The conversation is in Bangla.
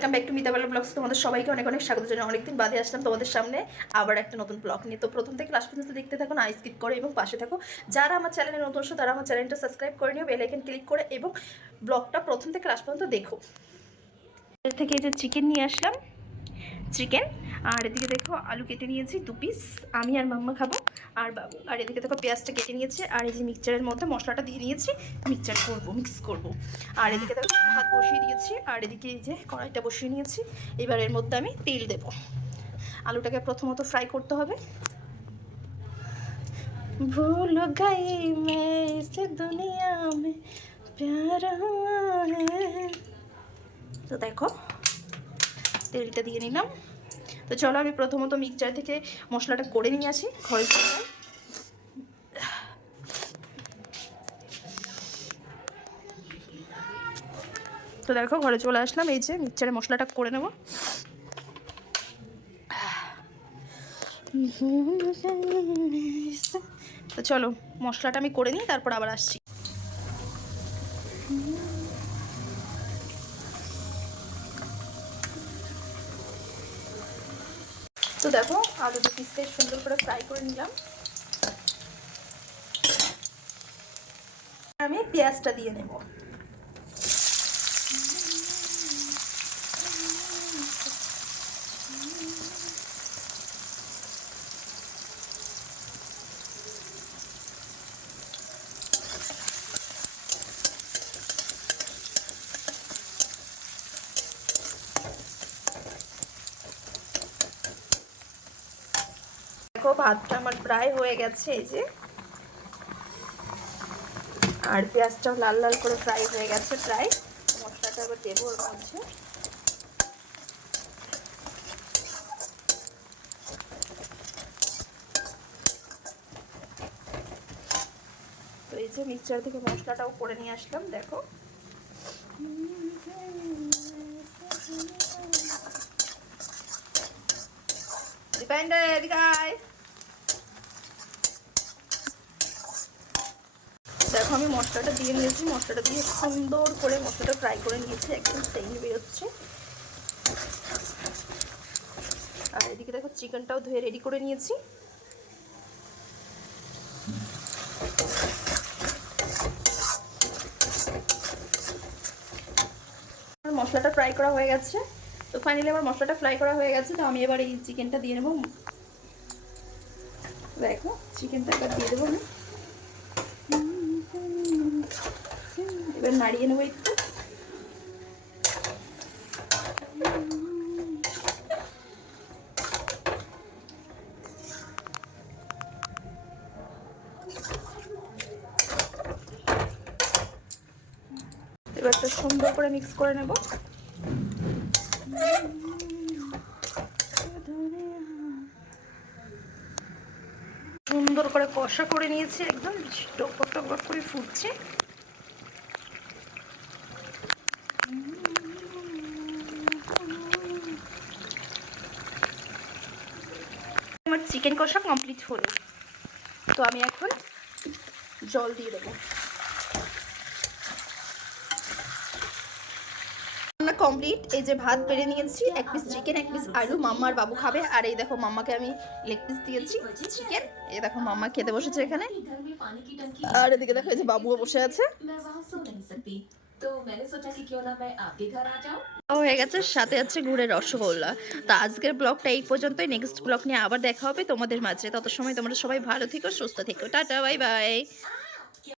Welcome back to Mitabala blogs. তোমাদের সবাইকে অনেক অনেক স্বাগত জানাই। অনেকদিন বাদে আসলাম তোমাদের সামনে আবার একটা নতুন ব্লগ নিয়ে। তো প্রথম থেকে লাস্ট পর্যন্ত দেখতে থাকো, না স্কিপ করে এবং পাশে থাকো। যারা আমার চ্যানেলে নতুন আসো তারা আমার চ্যানেলটা সাবস্ক্রাইব করে নিও, বেল আইকন ক্লিক করে, এবং ব্লগটা প্রথম থেকে লাস্ট পর্যন্ত দেখো। এর থেকে এই যে চিকেন নিয়ে আসলাম, চিকেন। আর এদিকে দেখো আলু কেটে নিয়েছি 2 পিস, আমি আর মাম্মা খাবো আর বাবু। আর এদিকে দেখো পেঁয়াজটা কেটে নিয়েছে, আর এই যে মিক্সচারের মধ্যে মশলাটা দিয়ে নিয়েছি, মিক্সচার করবো, মিক্স করব। আর এদিকে দেখো ভাত বসিয়ে দিয়েছি, আর এদিকে এই যে কড়াইটা বসিয়ে নিয়েছি। এবার এর মধ্যে আমি তেল দেব। আলুটাকে প্রথমত ফ্রাই করতে হবে। ভুল গাই মে ইস দুনিয়া মে প্যার হ্যায়। তো দেখো তেলটা দিয়ে নিলাম। তো চলো আমি প্রথমত মিক্সচার থেকে মশলাটা করে নিয়ে আসি ঘরে। তো দেখো ঘরে চলে আসলাম, এই যে মিক্সচারে মশলাটা করে নেব। তো চলো মশলাটা আমি করে নিই, তারপর আবার আসছি। তো দেখো আলু 2 পিসকে সুন্দর করে ফ্রাই করে নিলাম। আমি পেঁয়াজটা দিয়ে নেব। দেখো ভাতটা আমার প্রায় হয়ে গেছে, এই যে, আর পেঁয়াজটাও লাল লাল করে ফ্রাই হয়ে গেছে প্রায়। মশলাটা আবার দেবো ওর মধ্যে। তো এই যে মিক্সচার থেকে মশলাটাও করে নিয়ে আসলাম, দেখো। দেখো আমি মশলাটা দিয়ে নিয়েছি, মশলাটা দিয়ে সুন্দর করে মশলাটা ফ্রাই করে নিয়েছি, একদম সেম বেরোচ্ছে। আর এদিকে দেখো চিকেনটাও ধুয়ে রেডি করে নিয়েছি। মশলাটা ফ্রাই করা হয়ে গেছে। তো ফাইনালি আমার মশলাটা ফ্রাই করা হয়ে গেছে। তো আমি এবার এই চিকেনটা দিয়ে নেবো। দেখো চিকেনটা এবার দিয়ে দেবো আমি। এবার নাড়িয়ে নেবো একটু। এবার একটা সুন্দর করে মিক্স করে নেব। সুন্দর করে কষা করে নিয়েছি, একদম টকবক টকবক করে ফুটছে। আমার চিকেন কষা কমপ্লিট হলো। তো আমি এখন জল দিয়ে দেবো। রান্না কমপ্লিট। এই যে ভাত বেড়ে নিয়েছি, 1 পিস চিকেন, 1 পিস আলু, মাম্মা আর বাবু খাবে। আর এই দেখো মাম্মাকে আমি লেগ পিস দিয়েছি চিকেন। এই দেখো মাম্মা খেতে বসেছে এখানে। আর এদিকে দেখো এই যে বাবুও বসে আছে। হয়ে গেছে, সাথে আছে গুড়ের রসগোল্লা। তো আজকের ব্লগটা এই পর্যন্তই। নেক্সট ব্লগ নিয়ে আবার দেখা হবে তোমাদের মাঝে। তত সময় তোমরা সবাই ভালো থেকো, সুস্থ থেকো। Tata, bye bye.